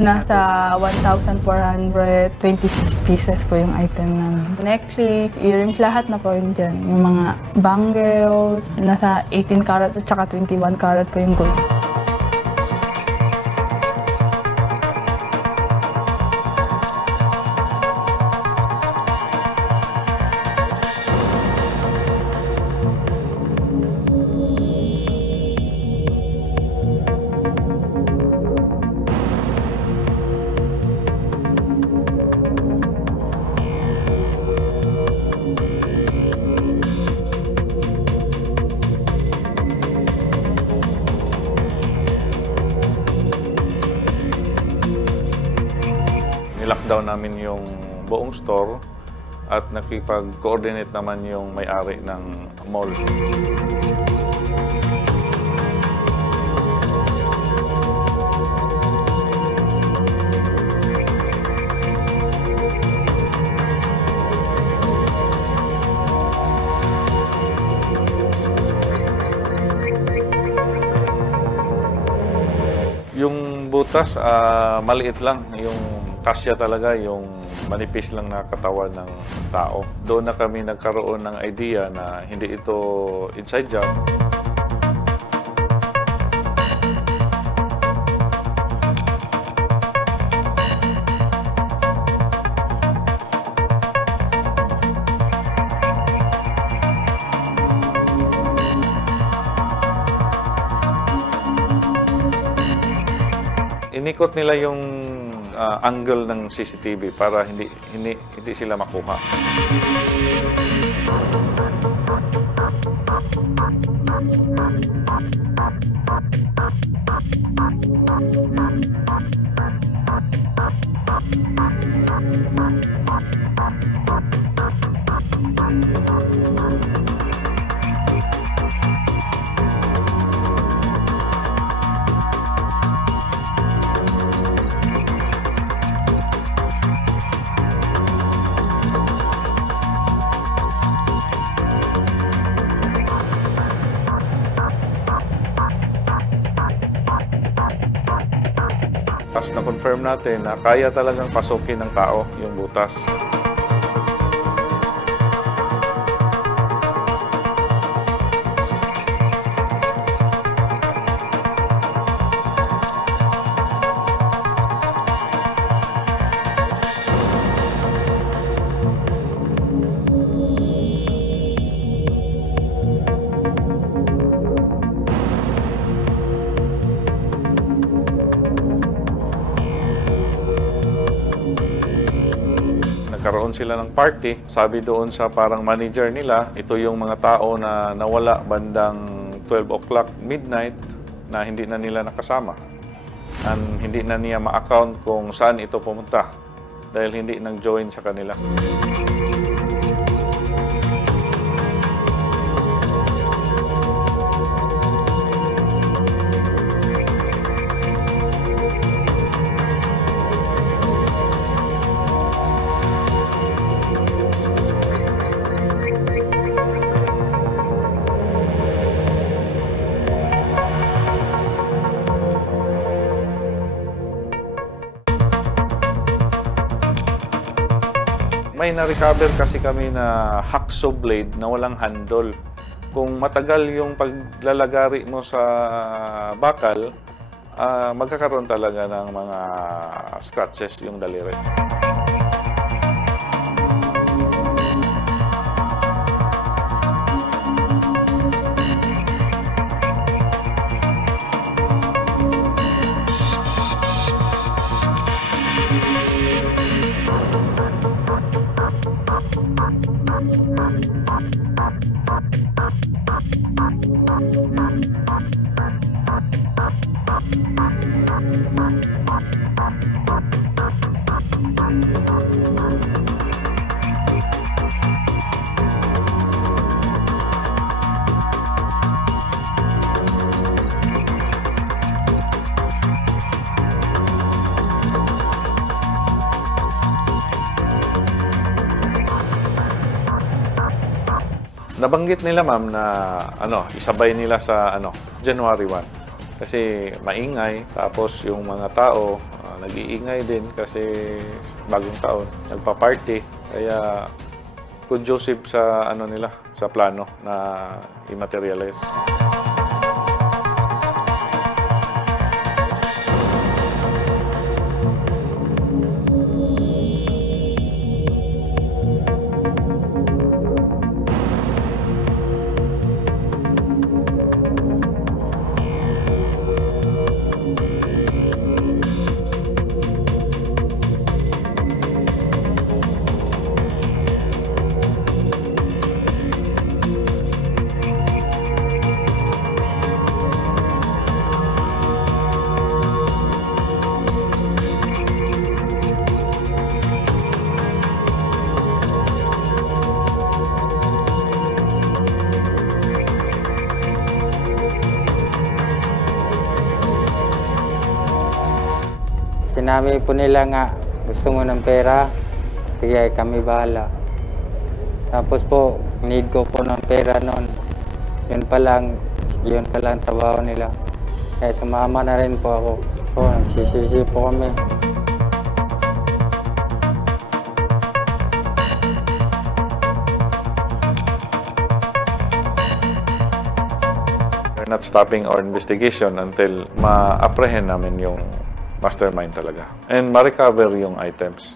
Nasa 1,426 pieces po yung item namin. Necklace, earrings, lahat na po yun dyan. Yung mga bangles, nasa 18 karat at saka 21 karat po yung gold. Nilockdown namin yung buong store at nakipag-coordinate naman yung may-ari ng mall. Yung butas, maliit lang. Yung kasya talaga, yung manipis lang na katawan ng tao. Doon na kami nagkaroon ng idea na hindi ito inside job. Inikot nila yung angle ng CCTV para hindi sila makuha. Tapos na-confirm natin na kaya talagang pasukin ng tao yung butas. Nagkaroon sila ng party. Sabi doon sa parang manager nila, ito yung mga tao na nawala bandang 12 o'clock midnight na hindi na nila nakasama. And hindi na niya ma-account kung saan ito pumunta dahil hindi nag-join sa kanila. May na-recover kasi kami na hacksaw blade na walang handle. Kung matagal yung paglalagari mo sa bakal, magkakaroon talaga ng mga scratches yung daliri. Nabanggit nila ma'am na isabay nila sa January 1. Kasi maingay, tapos yung mga tao nag-iingay din kasi bagong taon, nagpa-party. Kaya good Joseph sa ano nila, sa plano na i-materialize. Sinabi po nila nga, gusto mo ng pera? Sige, kami bahala. Tapos po, need ko po ng pera noon. Yun pa lang trabaho nila. Kaya sumama na rin po ako. So, nagsisisi po kami. We're not stopping our investigation until ma-apprehend namin yung mastermind talaga and ma-recover yung items.